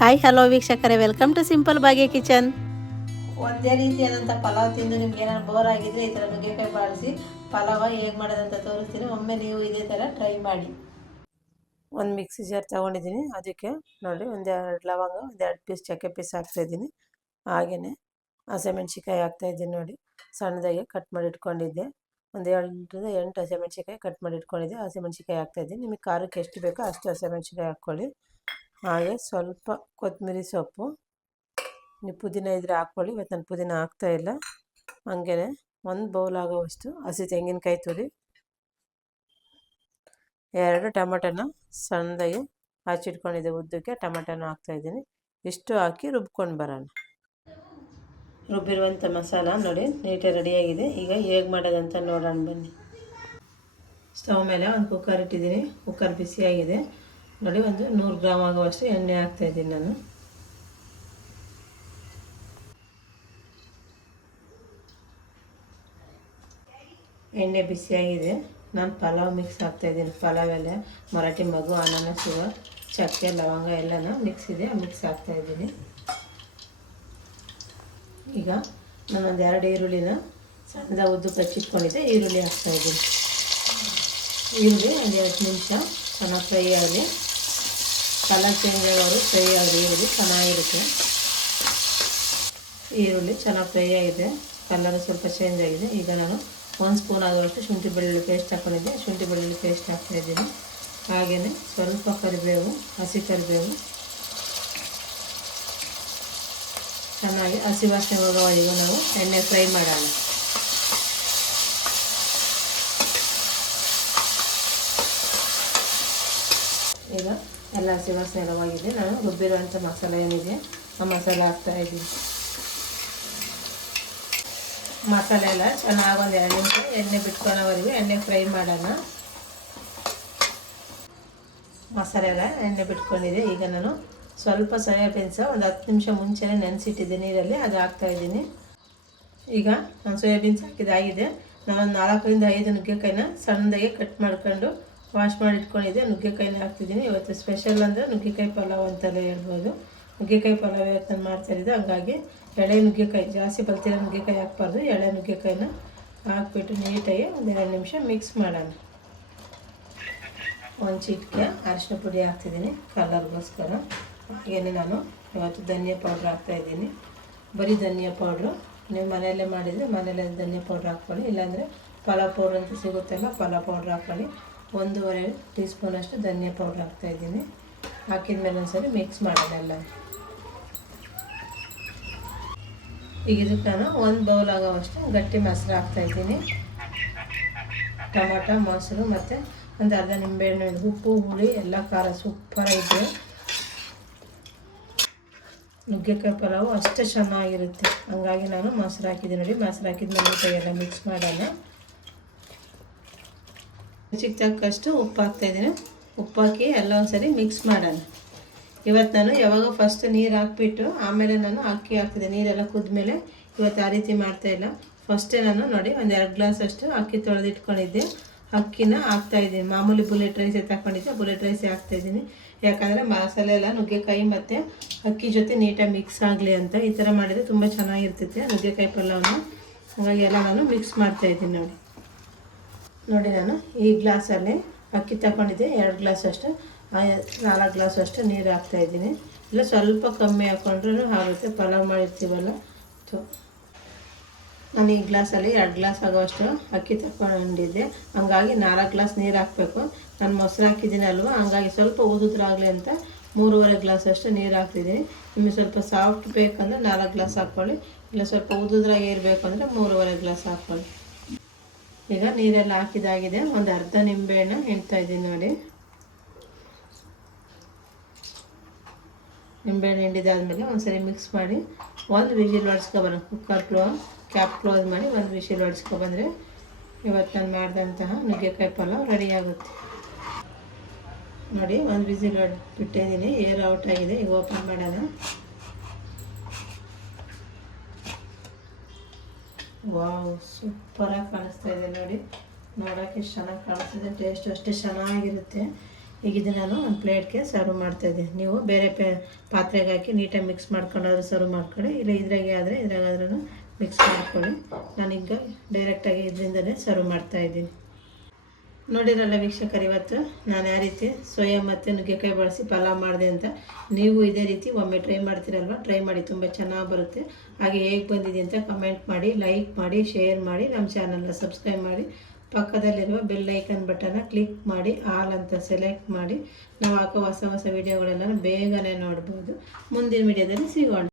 Hi hello ವೀಕ್ಷಕರೇ, welcome to simple Bhagya kitchen. ಒಂದೇ ರೀತಿಯಾದಂಥ ಪಲಾವ್ ತಿಂದು ನಿಮ್ಗೆ ಏನಾದ್ರು ಬೋರ್ ಆಗಿದ್ರೆ ಈ ಥರ ನುಗ್ಗೆಕಾಯಿ ಬಾಳಿಸಿ ಪಲಾವ ಹೇಗೆ ಮಾಡೋದಂತ ತೋರಿಸ್ತೀನಿ. ಒಮ್ಮೆ ನೀವು ಇದೇ ಥರ ಟ್ರೈ ಮಾಡಿ. ಒಂದು ಮಿಕ್ಸಿ ಜಾರ್ ತೊಗೊಂಡಿದ್ದೀನಿ. ಅದಕ್ಕೆ ನೋಡಿ ಒಂದೆರಡು ಲವಂಗ, ಒಂದೆರಡು ಪೀಸ್ ಚಕ್ಕೆ ಪೀಸ್ ಹಾಕ್ತಾಯಿದ್ದೀನಿ. ಹಾಗೆಯೇ ಹಸಿಮೆಣ್ಸಿಕಾಯಿ ಹಾಕ್ತಾಯಿದ್ದೀನಿ. ನೋಡಿ ಸಣ್ಣದಾಗಿ ಕಟ್ ಮಾಡಿ ಇಟ್ಕೊಂಡಿದ್ದೆ. ಒಂದು 7ರಿಂದ 8 ಹಸಿಮೆಣ್ಸಿಕಾಯಿ ಕಟ್ ಮಾಡಿ ಇಟ್ಕೊಂಡಿದ್ದೆ. ಹಸಿಮೆಣ್ಸಿಕಾಯಿ ಹಾಕ್ತಾಯಿದ್ದೀನಿ. ನಿಮಗೆ ಖಾರಕ್ಕೆ ಎಷ್ಟು ಬೇಕೋ ಅಷ್ಟು ಹಸಿಮೆಣ್ಸಿಕಾಯಿ ಹಾಕ್ಕೊಳ್ಳಿ. ಹಾಗೆ ಸ್ವಲ್ಪ ಕೊತ್ತಂಬರಿ ಸೊಪ್ಪು, ನೀವು ಪುದೀನ ಇದ್ದರೆ ಹಾಕ್ಕೊಳ್ಳಿ. ಇವತ್ತು ನಾನು ಪುದೀನ ಹಾಕ್ತಾಯಿಲ್ಲ. ಹಾಗೇ ಒಂದು ಬೌಲ್ ಆಗೋವಷ್ಟು ಹಸಿ ತೆಂಗಿನಕಾಯಿ ತುರಿ, 2 ಟೊಮಟೊನ ಸಣ್ಣದಾಗಿ ಹಚ್ಚಿಟ್ಕೊಂಡಿದ್ದೆ ಉದ್ದಕ್ಕೆ, ಟೊಮಟೊನ ಹಾಕ್ತಾಯಿದ್ದೀನಿ. ಇಷ್ಟು ಹಾಕಿ ರುಬ್ಕೊಂಡು ಬರೋಣ. ರುಬ್ಬಿರುವಂಥ ಮಸಾಲ ನೋಡಿ ನೀಟಾಗಿ ರೆಡಿಯಾಗಿದೆ. ಈಗ ಹೇಗೆ ಮಾಡೋದಂತ ನೋಡೋಣ ಬನ್ನಿ. ಸ್ಟವ್ ಮೇಲೆ ಒಂದು ಕುಕ್ಕರ್ ಇಟ್ಟಿದ್ದೀನಿ. ಕುಕ್ಕರ್ ಬಿಸಿಯಾಗಿದೆ. ನೋಡಿ ಒಂದು 100 ಗ್ರಾಮ್ ಆಗುವಷ್ಟು ಎಣ್ಣೆ ಹಾಕ್ತಾಯಿದ್ದೀನಿ ನಾನು. ಎಣ್ಣೆ ಬಿಸಿಯಾಗಿದೆ. ನಾನು ಪಲಾವ್ ಮಿಕ್ಸ್ ಹಾಕ್ತಾಯಿದ್ದೀನಿ. ಪಲಾವ್ ಎಲೆ, ಮರಾಠಿ ಮಗು, ಅನಾನಸು, ಚಕ್ಕೆ, ಲವಂಗ ಎಲ್ಲನೂ ಮಿಕ್ಸ್ ಇದೆ, ಮಿಕ್ಸ್ ಹಾಕ್ತಾಯಿದ್ದೀನಿ. ಈಗ ನಾನೊಂದು 2 ಈರುಳ್ಳಿನ ಸಣ್ಣದಾಗಿ ಉದ್ದು ಕಚ್ಚಿಟ್ಕೊಂಡಿದ್ದೆ, ಈರುಳ್ಳಿ ಹಾಕ್ತಾಯಿದ್ದೀನಿ. ಈರುಳ್ಳಿ ಒಂದು 2 ನಿಮಿಷ ಚೆನ್ನಾಗಿ ಫ್ರೈ ಆಗಲಿ. ಕಲರ್ ಚೇಂಜ್ ಆಗೋರು ಫ್ರೈ ಆಗಲಿ. ಈರುಳ್ಳಿ ಚೆನ್ನಾಗಿರುತ್ತೆ. ಈರುಳ್ಳಿ ಚೆನ್ನಾಗಿ ಫ್ರೈ ಆಗಿದೆ, ಕಲರ್ ಸ್ವಲ್ಪ ಚೇಂಜ್ ಆಗಿದೆ. ಈಗ ನಾನು 1 ಸ್ಪೂನ್ ಆಗುವಷ್ಟು ಶುಂಠಿ ಬೆಳ್ಳುಳ್ಳಿ ಪೇಸ್ಟ್ ಹಾಕ್ಕೊಂಡಿದ್ದೆ. ಶುಂಠಿ ಬೆಳ್ಳುಳ್ಳಿ ಪೇಸ್ಟ್ ಹಾಕ್ತಾಯಿದ್ದೀನಿ. ಹಾಗೆಯೇ ಸ್ವಲ್ಪ ಕರಿಬೇವು, ಹಸಿ ಕರಿಬೇವು ಚೆನ್ನಾಗಿ ಹಸಿ ವಾಸನೆ ಹೋಗೋವರೆಗೂ ನಾವು ಎಣ್ಣೆ ಫ್ರೈ ಮಾಡೋಣ. ಈಗ ಎಲ್ಲ ಹಸಿ ವಾಸನೆ ಎಲ್ಲ ಹೋಗಿದೆ. ನಾನು ರುಬ್ಬಿರುವಂಥ ಮಸಾಲೆ ಏನಿದೆ ಆ ಮಸಾಲೆ ಹಾಕ್ತಾಯಿದ್ದೀನಿ. ಮಸಾಲೆ ಎಲ್ಲ ಚೆನ್ನಾಗಿ ಒಂದು 2 ನಿಮಿಷ ಎಣ್ಣೆ ಬಿಟ್ಕೊಳ್ಳೋವರೆಗೂ ಎಣ್ಣೆ ಫ್ರೈ ಮಾಡೋಣ. ಮಸಾಲೆ ಎಲ್ಲ ಎಣ್ಣೆ ಬಿಟ್ಕೊಂಡಿದೆ. ಈಗ ನಾನು ಸ್ವಲ್ಪ ಸೋಯಾಬೀನ್ಸ ಒಂದು 10 ನಿಮಿಷ ಮುಂಚೆನೇ ನೆನೆಸಿಟ್ಟಿದ್ದೆ ನೀರಲ್ಲಿ, ಅದು ಹಾಕ್ತಾಯಿದ್ದೀನಿ. ಈಗ ನಾನು ಸೋಯಾಬೀನ್ಸ್ ಹಾಕಿದ್ದಾಗಿದೆ. ನಾನೊಂದು 4ರಿಂದ 5 ನುಗ್ಗೆಕಾಯಿನ ಸಣ್ಣದಾಗಿ ಕಟ್ ಮಾಡ್ಕೊಂಡು ವಾಶ್ ಮಾಡಿ ಇಟ್ಕೊಂಡಿದ್ದೆ. ನುಗ್ಗೆಕಾಯಿನ ಹಾಕ್ತಿದ್ದೀನಿ. ಇವತ್ತು ಸ್ಪೆಷಲ್ ಅಂದರೆ ನುಗ್ಗೆಕಾಯಿ ಪಲಾವ್ ಅಂತಲೇ ಹೇಳ್ಬೋದು. ನುಗ್ಗೆಕಾಯಿ ಪಲಾವ್ ಇವತ್ತು ನಾನು ಮಾಡ್ತಾಯಿದ್ದೆ. ಹಂಗಾಗಿ ಎಳೆ ನುಗ್ಗೆಕಾಯಿ, ಜಾಸ್ತಿ ಬಲ್ತಿರೋ ನುಗ್ಗೆಕಾಯಿ ಹಾಕ್ಬಾರ್ದು. ಎಳೆ ನುಗ್ಗೆಕಾಯಿನ ಹಾಕ್ಬಿಟ್ಟು ನೀಟಾಗಿ ಒಂದು 2 ನಿಮಿಷ ಮಿಕ್ಸ್ ಮಾಡೋಣ. ಒಂದು ಚಿಟಿಕೆ ಅರಿಶಿನ ಪುಡಿ ಹಾಕ್ತಿದ್ದೀನಿ ಕಲರ್ಗೋಸ್ಕರ. ಹಾಗೆಯೇ ನಾನು ಇವತ್ತು ಧನಿಯಾ ಪೌಡ್ರ್ ಹಾಕ್ತಾಯಿದ್ದೀನಿ. ಬರೀ ಧನಿಯಾ ಪೌಡ್ರು. ನೀವು ಮನೆಯಲ್ಲೇ ಮಾಡಿದರೆ ಮನೆಯಲ್ಲೇ ಧನಿಯಾ ಪೌಡ್ರ್ ಹಾಕ್ಕೊಳ್ಳಿ. ಇಲ್ಲಾಂದರೆ ಪಲಾವ್ ಪೌಡ್ರ್ ಅಂತ ಸಿಗುತ್ತಲ್ಲ, ಪಲಾವ್ ಪೌಡ್ರ್ ಹಾಕ್ಕೊಳ್ಳಿ. 1.5 ಟೀ ಸ್ಪೂನಷ್ಟು ಧನಿಯಾ ಪೌಡ್ರ್ ಹಾಕ್ತಾಯಿದ್ದೀನಿ. ಹಾಕಿದ ಮೇಲೆ ಒಂದ್ಸರಿ ಮಿಕ್ಸ್ ಮಾಡೋಣ ಎಲ್ಲ. ಈಗ ಇದಕ್ಕೆ ನಾನು 1 ಬೌಲ್ ಆಗೋವಷ್ಟು ಗಟ್ಟಿ ಮೊಸರು ಹಾಕ್ತಾಯಿದ್ದೀನಿ. ಟೊಮೊಟೊ, ಮೊಸರು ಮತ್ತು ಒಂದು ಅರ್ಧ ನಿಂಬೆಹಣ್ಣು, ಉಪ್ಪು, ಹುಳಿ ಎಲ್ಲ ಖಾರ ಸೂಪರಾಗಿದೆ. ನುಗ್ಗೆಕಾಯಿ ಪಲಾವು ಅಷ್ಟೇ ಚೆನ್ನಾಗಿರುತ್ತೆ. ಹಂಗಾಗಿ ನಾನು ಮೊಸರು ಹಾಕಿದ್ದೀನಿ. ನೋಡಿ ಮೊಸರು ಹಾಕಿದ್ಮೇಲೆ ಎಲ್ಲ ಮಿಕ್ಸ್ ಮಾಡೋಣ. ರುಚಿಗೆ ತಕ್ಕಷ್ಟು ಉಪ್ಪು ಹಾಕ್ತಾಯಿದ್ದೀನಿ. ಉಪ್ಪು ಹಾಕಿ ಎಲ್ಲ ಒಂದ್ಸರಿ ಮಿಕ್ಸ್ ಮಾಡೋಣ. ಇವತ್ತು ನಾನು ಯಾವಾಗ ಫಸ್ಟ್ ನೀರು ಹಾಕ್ಬಿಟ್ಟು ಆಮೇಲೆ ನಾನು ಅಕ್ಕಿ ಹಾಕ್ತಿದ್ದೆ. ನೀರೆಲ್ಲ ಕುದ್ಮೇಲೆ ಇವತ್ತು ಆ ರೀತಿ ಮಾಡ್ತಾಯಿಲ್ಲ. ಫಸ್ಟೇ ನಾನು ನೋಡಿ ಒಂದು 2 ಗ್ಲಾಸ್ ಅಷ್ಟು ಅಕ್ಕಿ ತೊಳೆದಿಟ್ಕೊಂಡಿದ್ದೆ. ಅಕ್ಕಿನ ಹಾಕ್ತಾಯಿದ್ದೀನಿ. ಮಾಮೂಲಿ ಬುಲೆಟ್ ರೈಸೇ ತಗೊಂಡಿದ್ದೆ, ಬುಲೆಟ್ ರೈಸೇ ಹಾಕ್ತಾಯಿದ್ದೀನಿ. ಯಾಕಂದರೆ ಮಸಾಲೆ ಎಲ್ಲ ನುಗ್ಗೆಕಾಯಿ ಮತ್ತು ಅಕ್ಕಿ ಜೊತೆ ನೀಟಾಗಿ ಮಿಕ್ಸ್ ಆಗಲಿ ಅಂತ. ಈ ಥರ ಮಾಡಿದರೆ ತುಂಬ ಚೆನ್ನಾಗಿರ್ತೈತೆ ನುಗ್ಗೆಕಾಯಿ ಪಲಾವ್ನ. ಹಾಗಾಗಿ ಎಲ್ಲ ನಾನು ಮಿಕ್ಸ್ ಮಾಡ್ತಾಯಿದ್ದೀನಿ. ನೋಡಿ ನಾನು ಈ ಗ್ಲಾಸಲ್ಲಿ ಅಕ್ಕಿ ತಗೊಂಡಿದ್ದೆ 2 ಗ್ಲಾಸ್ ಅಷ್ಟು, 4 ಗ್ಲಾಸ್ ಅಷ್ಟು ನೀರು ಹಾಕ್ತಾಯಿದ್ದೀನಿ. ಇಲ್ಲ ಸ್ವಲ್ಪ ಕಮ್ಮಿ ಹಾಕ್ಕೊಂಡ್ರೂ ಆಗುತ್ತೆ, ಪಲಾವ್ ಮಾಡಿರ್ತೀವಲ್ಲ. ನಾನು ಈ ಗ್ಲಾಸಲ್ಲಿ 2 ಗ್ಲಾಸ್ ಆಗೋವಷ್ಟು ಅಕ್ಕಿ ತಗೊಂಡಿದ್ದೆ. ಹಂಗಾಗಿ 4 ಗ್ಲಾಸ್ ನೀರು ಹಾಕಬೇಕು. ನಾನು ಮೊಸರು ಹಾಕಿದ್ದೀನಿ ಅಲ್ವ, ಹಂಗಾಗಿ ಸ್ವಲ್ಪ ಉದುದ್ರಾಗಲಿ ಅಂತ 3.5 ಗ್ಲಾಸ್ ಅಷ್ಟು ನೀರು ಹಾಕ್ತಿದ್ದೀನಿ. ನಿಮಗೆ ಸ್ವಲ್ಪ ಸಾಫ್ಟ್ ಬೇಕಂದರೆ 4 ಗ್ಲಾಸ್ ಹಾಕ್ಕೊಳ್ಳಿ. ಇಲ್ಲ ಸ್ವಲ್ಪ ಉದುದ್ರಾಗಿ ಇರಬೇಕು ಅಂದರೆ 3.5 ಗ್ಲಾಸ್ ಹಾಕ್ಕೊಳ್ಳಿ. ಈಗ ನೀರೆಲ್ಲ ಹಾಕಿದಾಗಿದೆ. ಒಂದು ಅರ್ಧ ನಿಂಬೆಹಣ್ಣು ಹಿಂಡ್ತಾಯಿದ್ದೀನಿ. ನೋಡಿ ನಿಂಬೆಹಣ್ಣು ಹಿಂಡಿದಾದ್ಮೇಲೆ ಒಂದ್ಸರಿ ಮಿಕ್ಸ್ ಮಾಡಿ 1 ವಿಷಿಲ್ ಹೊಡ್ಸ್ಕೊಬರೋಣ. ಕುಕ್ಕರ್ ಕ್ಯಾಪ್ ಕ್ಲೋಸ್ ಮಾಡಿ 1 ವಿಷಿಲ್ ಹೊಡ್ಸ್ಕೊಬಂದರೆ ಇವತ್ತು ನಾನು ಮಾಡಿದಂತಹ ನುಗ್ಗೆಕಾಯಿ ಪಲಾವ್ ರೆಡಿ ಆಗುತ್ತೆ. ನೋಡಿ 1 ವಿಷಿಲ್ ಹೊಡ್ಬಿಟ್ಟಿದ್ದೀನಿ, ಏರ್ ಔಟ್ ಆಗಿದೆ. ಈಗ ಓಪನ್ ಮಾಡೋಣ. ವಾವ್, ಸೂಪರಾಗಿ ಕಾಣಿಸ್ತಾ ಇದೆ ನೋಡಿ. ನೋಡೋಕ್ಕೆ ಎಷ್ಟು ಚೆನ್ನಾಗಿ ಕಾಣಿಸ್ತಿದೆ. ಟೇಸ್ಟು ಅಷ್ಟೇ ಚೆನ್ನಾಗಿರುತ್ತೆ. ಈಗ ಇದು ನಾನು ಒಂದು ಪ್ಲೇಟ್ಗೆ ಸರ್ವ್ ಮಾಡ್ತಾಯಿದ್ದೀನಿ. ನೀವು ಬೇರೆ ಪಾತ್ರೆಗೆ ಹಾಕಿ ನೀಟಾಗಿ ಮಿಕ್ಸ್ ಮಾಡ್ಕೊಂಡಾದ್ರೂ ಸರ್ವ್ ಮಾಡ್ಕೊಳ್ಳಿ, ಇಲ್ಲ ಇದ್ರಾಗೆ ಆದರೆ ಇದ್ರಾಗಾದ್ರೂ ಮಿಕ್ಸ್ ಮಾಡ್ಕೊಳ್ಳಿ. ನಾನೀಗ ಡೈರೆಕ್ಟಾಗಿ ಇದರಿಂದಲೇ ಸರ್ವ್ ಮಾಡ್ತಾಯಿದ್ದೀನಿ. ನೋಡಿರಲ್ಲ ವೀಕ್ಷಕರು, ಇವತ್ತು ನಾನು ಯಾವ ರೀತಿ ಸೋಯಾ ಮತ್ತು ನುಗ್ಗೆಕಾಯಿ ಬಳಸಿ ಪಲಾವ್ ಮಾಡಿದೆ ಅಂತ. ನೀವು ಇದೇ ರೀತಿ ಒಮ್ಮೆ ಟ್ರೈ ಮಾಡ್ತೀರಲ್ವ, ಟ್ರೈ ಮಾಡಿ, ತುಂಬ ಚೆನ್ನಾಗಿ ಬರುತ್ತೆ. ಹಾಗೆ ಹೇಗೆ ಬಂದಿದೆ ಅಂತ ಕಮೆಂಟ್ ಮಾಡಿ, ಲೈಕ್ ಮಾಡಿ, ಶೇರ್ ಮಾಡಿ, ನಮ್ಮ ಚಾನಲ್ನ ಸಬ್ಸ್ಕ್ರೈಬ್ ಮಾಡಿ, ಪಕ್ಕದಲ್ಲಿರುವ ಬೆಲ್ ಐಕನ್ ಬಟನ್ನ ಕ್ಲಿಕ್ ಮಾಡಿ ಆಲ್ ಅಂತ ಸೆಲೆಕ್ಟ್ ಮಾಡಿ ನಾವು ಹಾಕೋ ಹೊಸ ಹೊಸ ವೀಡಿಯೋಗಳೆಲ್ಲ ಬೇಗನೆ ನೋಡ್ಬೋದು. ಮುಂದಿನ ವೀಡಿಯೋದಲ್ಲಿ ಸಿಗೋಣ.